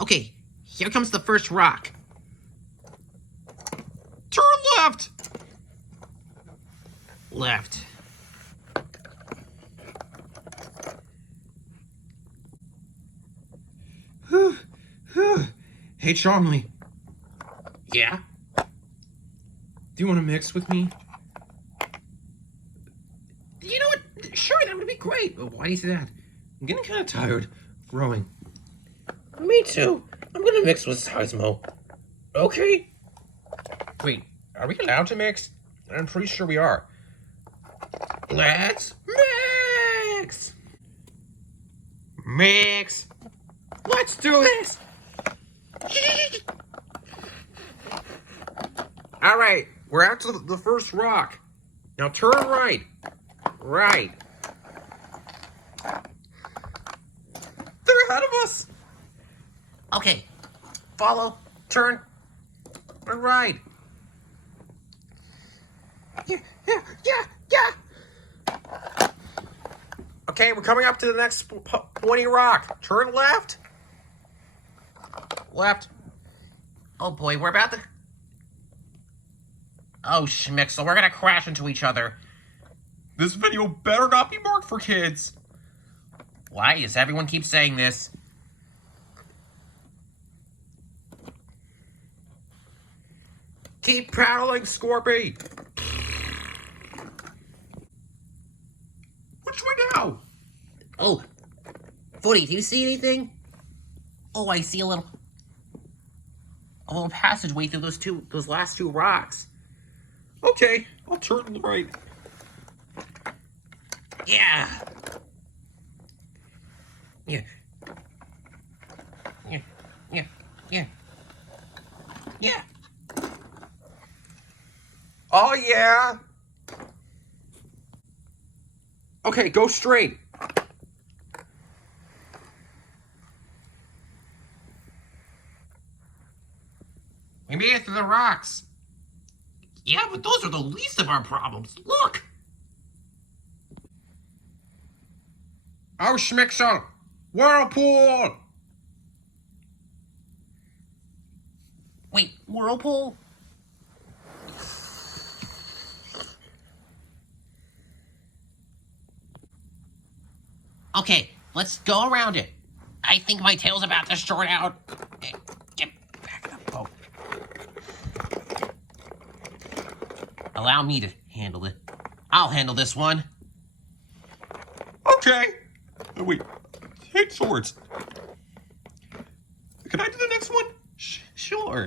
Okay, here comes the first rock. Turn left! Left. Hey, Charlie. Yeah? Do you want to mix with me? You know what? Sure, that would be great. But why do you say that? I'm getting kind of tired of growing. Me too. I'm gonna mix with Seismo. Okay. Wait, are we allowed to mix? I'm pretty sure we are. Let's mix! Mix! Let's do this! Alright, we're out to the first rock. Now turn right. Right. They're ahead of us. Okay, follow, turn, and right. yeah. Okay, we're coming up to the next pointy rock. Turn left. Left. Oh boy, we're about to... Oh, Schmixel, we're gonna crash into each other. This video better not be marked for kids. Why does everyone keep saying this? Keep paddling, Scorpy. Which way now? Oh, Footy, do you see anything? Oh, I see a little passageway through those last two rocks. Okay, I'll turn to the right. Yeah. Yeah. Oh, yeah. Okay, go straight. We made it through the rocks. Yeah, but those are the least of our problems. Look! Oh, Schmixel! Whirlpool! Wait, whirlpool? Okay, let's go around it. I think my tail's about to short out. Get back in the boat. Allow me to handle it. I'll handle this one. Okay. Oh, wait, hate swords. Can I do the next one? Sure.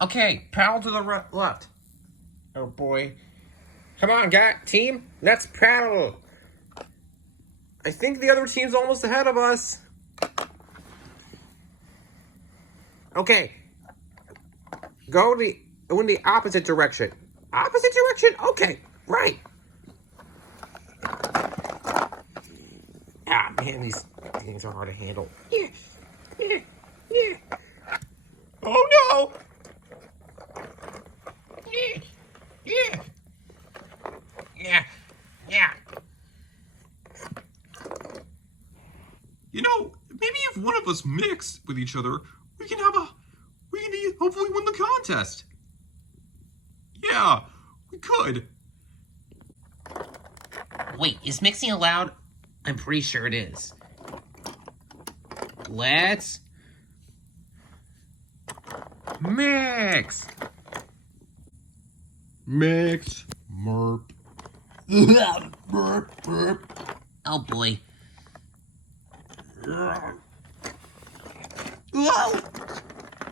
Okay, paddle to the left. Oh boy. Come on, team. Let's paddle. I think the other team's almost ahead of us. Okay. Go in the opposite direction. Opposite direction? Okay, right. Ah, man, these things are hard to handle. Oh, no! Yeah. You know, maybe if one of us mixed with each other, we can hopefully win the contest. Yeah, we could. Wait, is mixing allowed? I'm pretty sure it is. Let's mix. Mix. Merp. Oh boy. Whoa!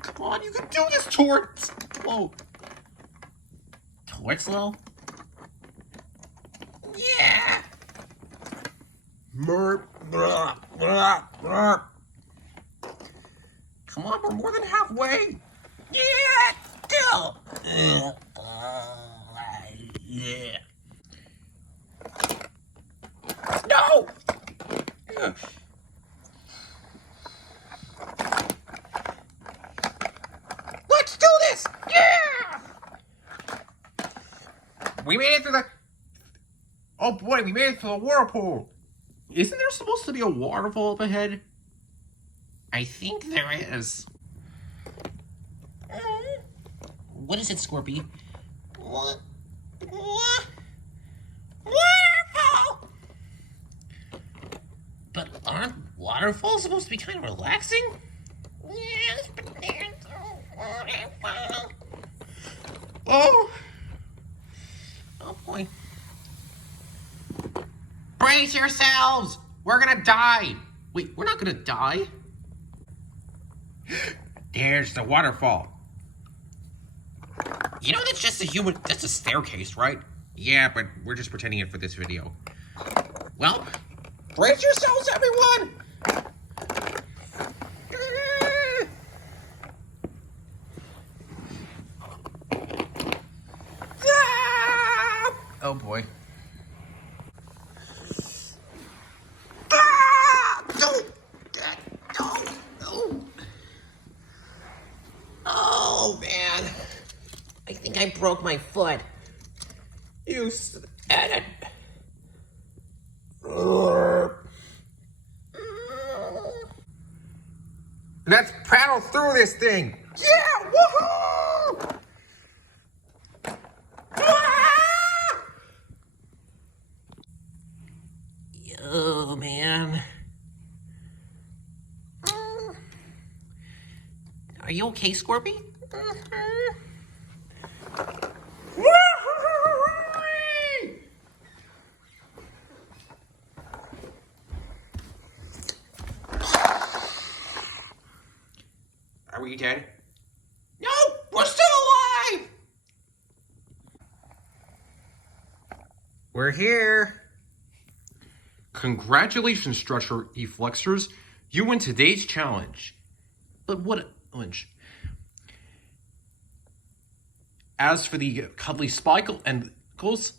Come on, you can do this, Torts! Whoa. Tortslow? Yeah! Merp. Come on, we're more than halfway. Yeah! Still! Yeah. No! Let's do this! Yeah! We made it through the... Oh boy, we made it through the whirlpool. Isn't there supposed to be a waterfall up ahead? I think there is. What is it, Scorpy? What? Waterfall! But aren't waterfalls supposed to be kind of relaxing? Yes, but there's a waterfall. Oh! Oh boy. Brace yourselves! We're gonna die! Wait, we're not gonna die? There's the waterfall. You know that's just that's a staircase, right? Yeah, but we're just pretending it for this video. Well, brace yourselves, everyone! Oh boy. Oh man. I think I broke my foot. You said it. Let's paddle through this thing. Yeah, woohoo! Oh man. Are you okay, Scorpy? Are we dead? No! We're still alive! We're here. Congratulations, Stretcher E-Flexors. You win today's challenge. But what challenge? As for the cuddly Spikle and Ghosts,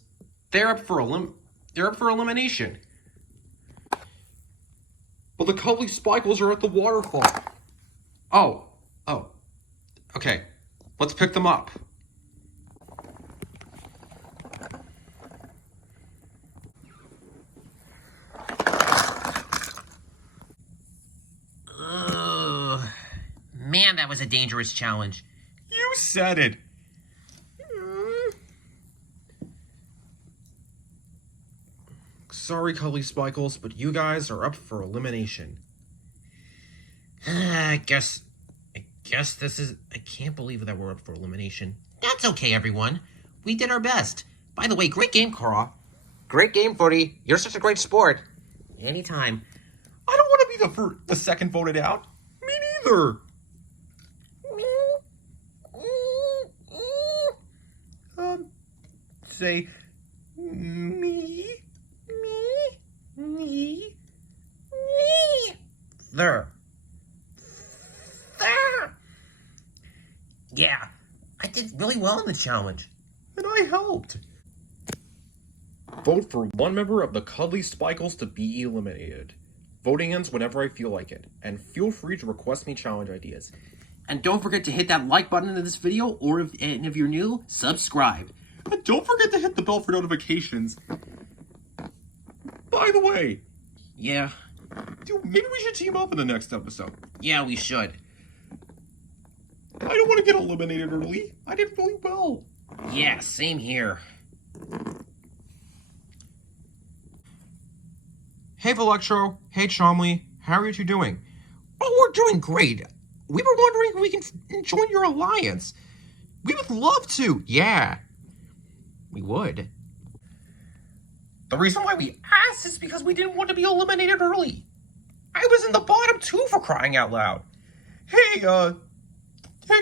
they're up for elimination. But the cuddly Spikles are at the waterfall. Oh. Okay. Let's pick them up. Man, that was a dangerous challenge. You said it. Sorry, cuddly Spikles, but you guys are up for elimination. I guess this is... I can't believe that we're up for elimination. That's okay, everyone. We did our best. By the way, great game, Carl. Great game, Footy. You're such a great sport. Anytime. I don't want to be the second voted out. Me neither. Say me. There. Yeah, I did really well in the challenge. And I helped. Vote for one member of the Cuddly Spikles to be eliminated. Voting ends whenever I feel like it. And feel free to request me challenge ideas. And don't forget to hit that like button in this video, or if you're new, subscribe. And don't forget to hit the bell for notifications. By the way. Yeah. Dude, maybe we should team up in the next episode. Yeah, we should. I don't want to get eliminated early. I did really well. Yeah, same here. Hey, Electro. Hey, Chomley. How are you two doing? Oh, we're doing great. We were wondering if we can join your alliance. We would love to. Yeah. We would. The reason why we asked is because we didn't want to be eliminated early. I was in the bottom 2 for crying out loud. Hey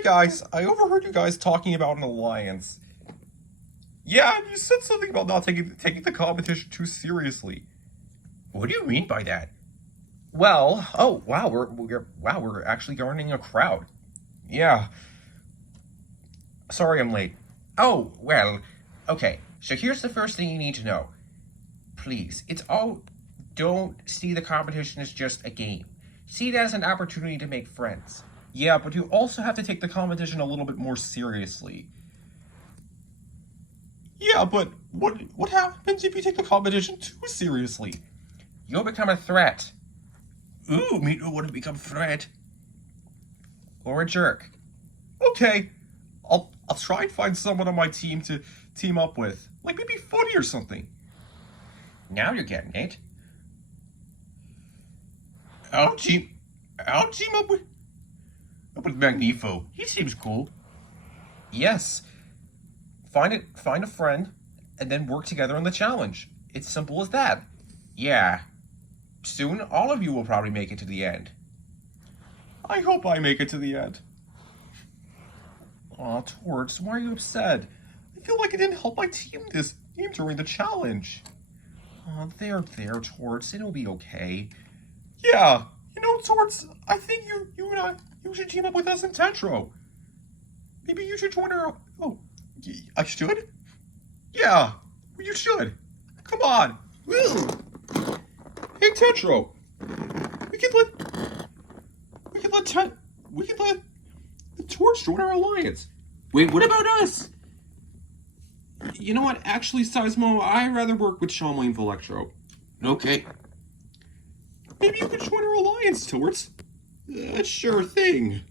guys, I overheard you guys talking about an alliance. Yeah, you said something about not taking the competition too seriously. What do you mean by that? Well, oh wow, we're actually garnering a crowd. Yeah. Sorry I'm late. Oh, well, okay. So here's the first thing you need to know. Please, don't see the competition as just a game. See it as an opportunity to make friends. Yeah, but you also have to take the competition a little bit more seriously. Yeah, but what happens if you take the competition too seriously? You'll become a threat. Ooh, me don't want to become a threat. Or a jerk. Okay, I'll try and find someone on my team to team up with. Like maybe Footy or something. Now you're getting it. I'll team up with Magnifo. He seems cool. Yes. Find a friend, and then work together on the challenge. It's simple as that. Yeah. Soon, all of you will probably make it to the end. I hope I make it to the end. Aw, Torts, why are you upset? I feel like I didn't help my team during the challenge. Aw, there, Torts. It'll be okay. Yeah, Torts, I think you and you should team up with us in Tetro. Maybe you should join our... Oh, I should? Yeah, you should. Come on. Woo. Hey, Tetro. We can let the Torch join our alliance. Wait, what about us? You know what? Actually, Seismo, I'd rather work with Sean Wayne for Electro. Okay. Maybe you could join our alliance, Torts. Sure thing.